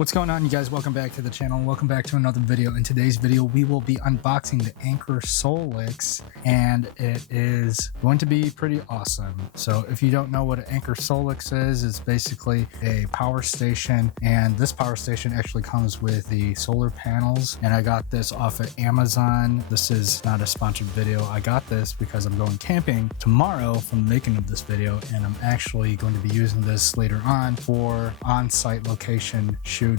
What's going on, you guys? Welcome back to the channel. Welcome back to another video. In today's video, we will be unboxing the Anker Solix, and it is going to be pretty awesome. So if you don't know what an Anker Solix is, it's basically a power station, and this power station actually comes with the solar panels, and I got this off of Amazon. This is not a sponsored video. I got this because I'm going camping tomorrow from the making of this video, and I'm actually going to be using this later on for on-site location shoots,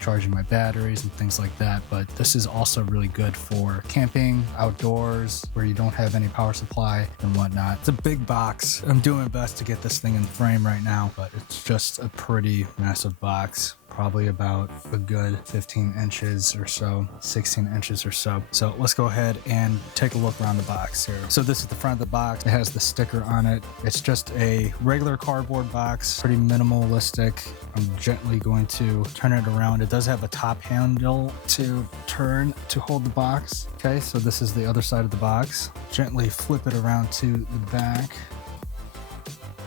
charging my batteries and things like that. But this is also really good for camping outdoors where you don't have any power supply and whatnot. It's a big box. I'm doing my best to get this thing in frame right now, but it's just a pretty massive box. Probably about a good 15 inches or so, 16 inches or so. So let's go ahead and take a look around the box here. So this is the front of the box. It has the sticker on it. It's just a regular cardboard box, pretty minimalistic. I'm gently going to turn it around. It does have a top handle to turn to hold the box. Okay, so this is the other side of the box. Gently flip it around to the back.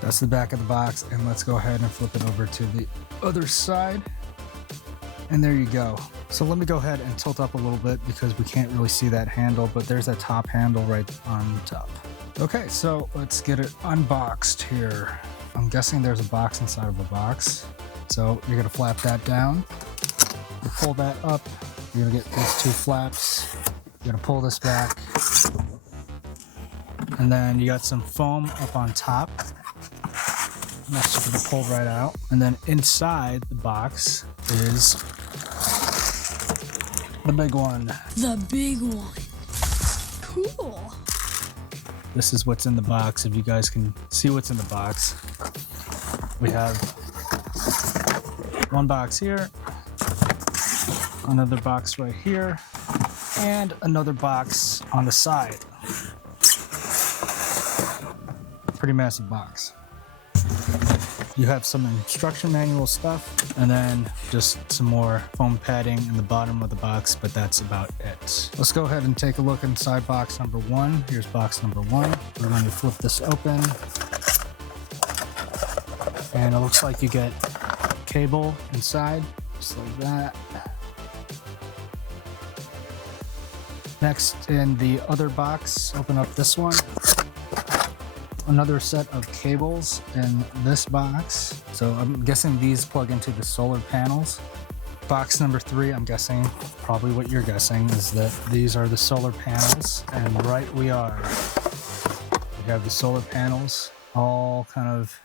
That's the back of the box, and let's go ahead and flip it over to the other side. And there you go. So let me go ahead and tilt up a little bit because we can't really see that handle, but there's that top handle right on top. Okay, so let's get it unboxed here. I'm guessing there's a box inside of a box. So you're gonna flap that down. You pull that up. You're gonna get these two flaps. You're gonna pull this back. And then you got some foam up on top. And that's just gonna pull right out. And then inside the box is the big one. The big one. Cool. This is what's in the box. If you guys can see what's in the box, we have one box here, another box right here, and another box on the side. Pretty massive box. You have some instruction manual stuff, and then just some more foam padding in the bottom of the box, but that's about it. Let's go ahead and take a look inside box number one. Here's box number one. We're going to flip this open, and it looks like you get cable inside, just like that. Next, in the other box, open up this one. Another set of cables in this box. So I'm guessing these plug into the solar panels. Box number three, I'm guessing, probably what you're guessing, is that these are the solar panels. And right we are. We have the solar panels all kind of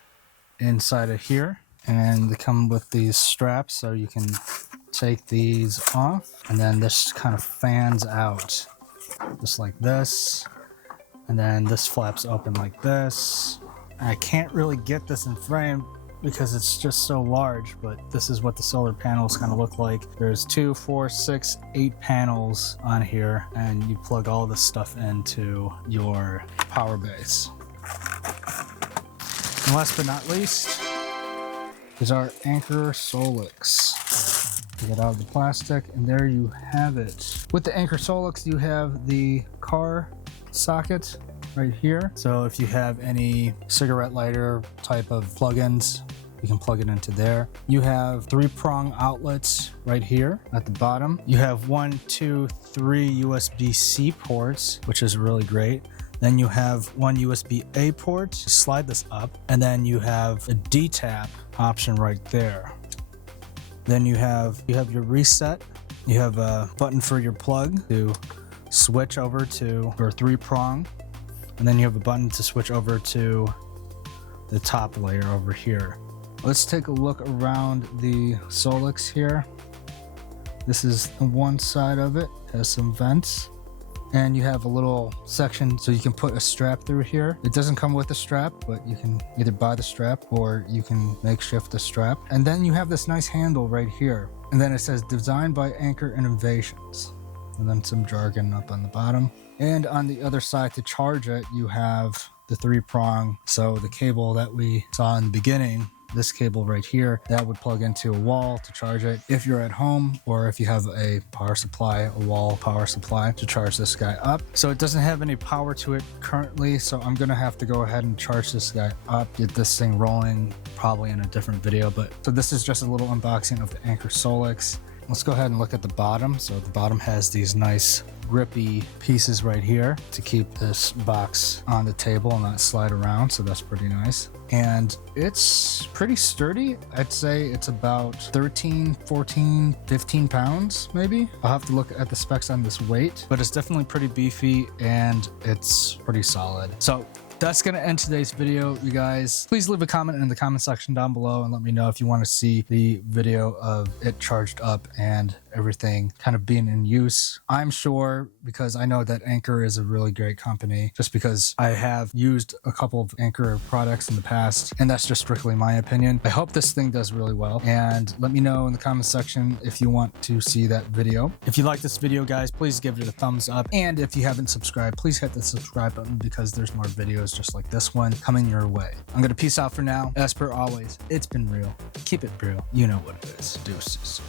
inside of here. And they come with these straps, so you can take these off. And then this kind of fans out, just like this. And then this flaps open like this. I can't really get this in frame because it's just so large, but this is what the solar panels kind of look like. There's 2, 4, 6, 8 panels on here, and you plug all this stuff into your power base. And last but not least is our Anker Solix. Take it out of the plastic, and there you have it. With the Anker Solix, you have the car socket right here. So if you have any cigarette lighter type of plugins, you can plug it into there. You have 3-prong outlets right here at the bottom. You have 1, 2, 3 USB-C ports, which is really great. Then you have 1 USB-A port. Slide this up, and then you have a D-tap option right there. Then you have your reset. You have a button for your plug to switch over to your 3-prong, and then you have a button to switch over to the top layer over here. Let's take a look around the Solix here. This is the one side of it. It has some vents, and you have a little section so you can put a strap through here. It doesn't come with a strap, but you can either buy the strap or you can makeshift the strap. And then you have this nice handle right here, and then it says designed by Anker Innovations. And then some jargon up on the bottom. And on the other side, to charge it, you have the 3-prong. So the cable that we saw in the beginning this cable right here that would plug into a wall to charge it if you're at home, or if you have a power supply, a wall power supply to charge this guy up. So it doesn't have any power to it currently, so I'm gonna have to go ahead and charge this guy up, get this thing rolling probably in a different video. But so this is just a little unboxing of the Anker Solix. Let's go ahead and look at the bottom. So the bottom has these nice grippy pieces right here to keep this box on the table and not slide around, so that's pretty nice. And it's pretty sturdy. I'd say it's about 13, 14, 15 pounds maybe. I'll have to look at the specs on this weight, but it's definitely pretty beefy and it's pretty solid. So that's going to end today's video, you guys. Please leave a comment in the comment section down below and let me know if you want to see the video of it charged up and everything kind of being in use. I'm sure, because I know that Anker is a really great company, just because I have used a couple of Anker products in the past, and that's just strictly my opinion. I hope this thing does really well, and let me know in the comment section if you want to see that video. If you like this video, guys, please give it a thumbs up, and if you haven't subscribed, please hit the subscribe button, because there's more videos just like this one coming your way. I'm gonna peace out for now. As per always, it's been real. Keep it real. You know what it is. Deuces.